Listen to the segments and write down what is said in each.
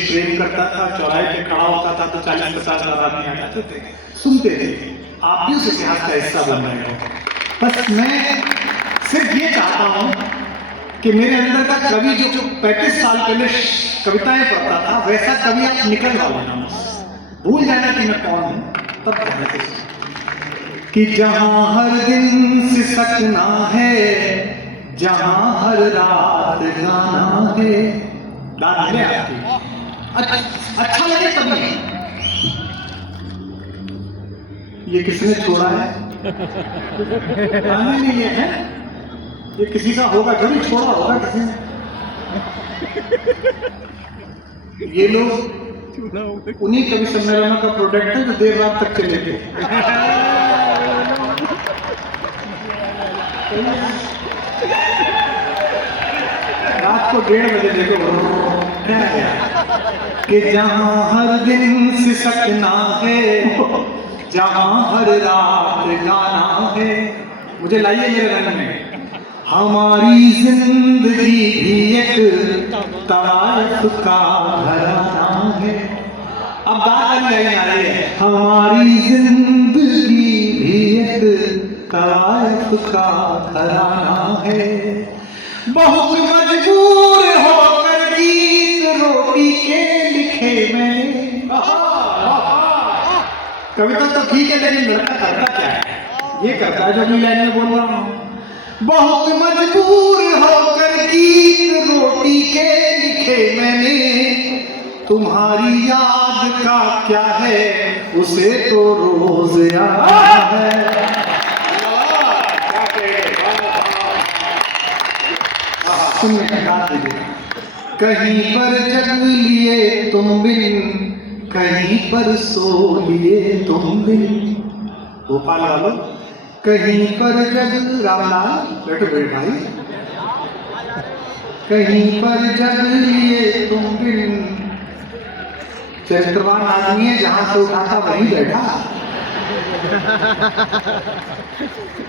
प्रेम करता था, चौराहे पे खड़ा होता था तो 40-50 हजार आदमी आ जाते थे, सुनते थे। आप भी उस इतिहास का हिस्सा बन रहे हो। बस मैं सिर्फ ये चाहता हूँ कि मेरे अंदर का कवि जो 35 साल पहले कविताएं पढ़ता था, वैसा कवि आप निकल जाओ, भूल जाना कि मैं कौन हूँ, तब कहते कि जहां हर दिन सिसकना है, जहां हर रात गाना है। दाद है आपकी, अच्छा लगे तभी। ये किसने छोड़ा है? नहीं ये है, ये किसी का होगा, थोड़ी छोड़ा होगा किसी ने। ये लोग उन्हीं कवि सम्मेलनों का प्रोडक्ट है जो देर रात तक चले थे। रात को 1:30 बजे देखो कि जहां हर दिन सिसकना है, जहां हर रात गाना है। मुझे लाइए मेरे रंग में। हमारी जिंदगी भी एक तवाइफ का घराना है। अब बात नहीं आ रही है। हमारी जिंदगी भी एक तवाइफ का घराना है। बहुत मजबूर होकर गीत रोटी के लिखे मैंने। कविता तो ठीक है, लेकिन लड़का करता क्या है? ये करता है जो अपनी लाइन में बोल रहा हूं। बहुत मजबूर होकर गीत रोटी के लिखे मैंने। तुम्हारी याद का क्या है, उसे तो रोज याद है। कहीं पर जग लिए तुम बिन, कहीं पर सो लिए तुम बिन। भोपाल वालों, कहीं पर जग रामलाल बैठो बैठ भाई, कहीं पर जग लिए तुम बिन। चरित्रवान आदमी है, जहां से उठाता वहीं बैठा।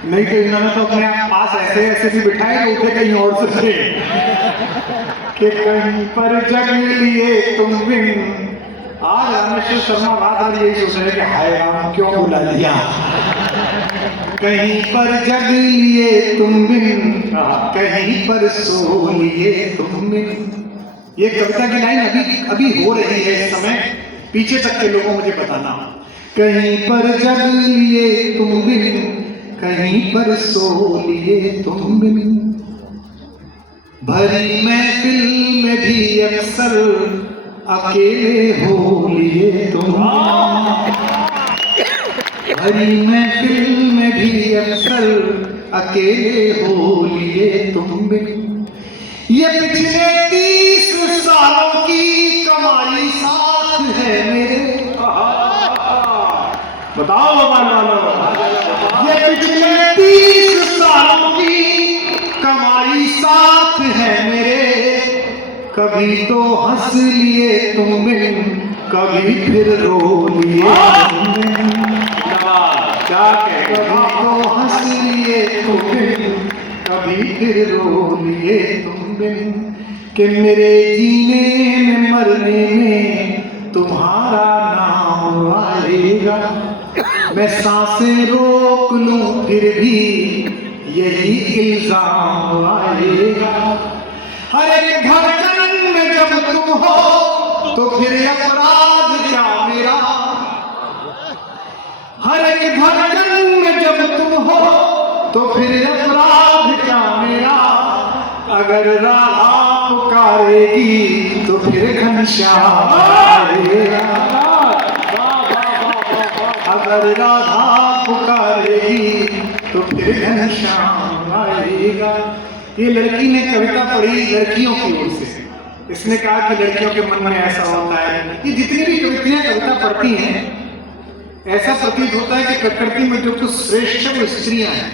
नहीं तो इन्होंने तो अपने पास ऐसे ऐसे भी बिठाए कि उठे कहीं और से थे। कि कहीं पर जग लिए तुम बिन। आज रामेश्वर शर्मा बात और यही सोच रहे कि हाय राम क्यों बुला लिया। कहीं पर जग लिए तुम बिन, कहीं पर सो लिए तुम बिन। ये कविता की लाइन अभी हो रही है इस समय, पीछे तक के लोगों मुझे बताना। कहीं पर जग लिए तुम बिन, कहीं पर सो लिए तुम बिन। भरी महफिल में भी अक्सर अकेले हो लिए तुम। भरी महफिल में भी अक्सर अकेले हो लिए तुम बिन। ये पिछले 30 सालों की कमाई साथ है मेरे। बताओ भगवान वालों, ये पिछले 30 सालों की कमाई साथ है मेरे। कभी तो हंस लिए तुम बिन, कभी फिर रो लिए तुम बिन। क्या कभी तो हंस लिए तुम बिन, कभी फिर रो लिए तुम बिन। कि मेरे जीने में मरने में तुम्हारा नाम आएगा। मैं सांसें रोक लूं फिर भी यही इल्जाम आएगा। हर एक धड़कन में जब तुम हो तो फिर अपराध क्या मेरा। हर एक धड़कन में जब तुम हो तो फिर अपराध क्या मेरा। अगर राह पुकारेगी तो फिर घनश्याम आएगा। अगर राधा पुकारेगी तो फिर घनश्याम आएगा। ये लड़की ने कविता पढ़ी लड़कियों की ओर से। इसने कहा कि लड़कियों के मन में ऐसा होता है। ये जितनी भी कविता पढ़ती हैं, ऐसा प्रतीत होता है कि प्रकृति में जो कुछ श्रेष्ठ वो स्त्रियां हैं।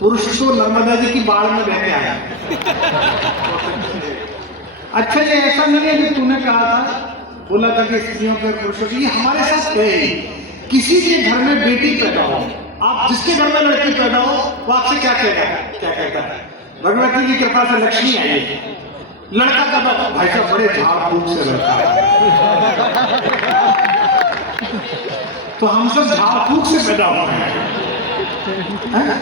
पुरुष तो नर्मदा जी की बाढ़ में बह के आया। अच्छा, ये ऐसा नहीं है जो तूने कहा था, बोला था कि स्त्रियों के पुरुषों की, ये हमारे साथ है। किसी के घर में बेटी पैदा हो, आप जिसके घर में लड़की पैदा हो, वो आपसे क्या कहता है? भगवती की कृपा से लक्ष्मी आई है। लड़का कहता भाई साहब बड़े झाड़ फूक से लड़का है। तो हम सब झाड़ फूक से पैदा हुए हैं।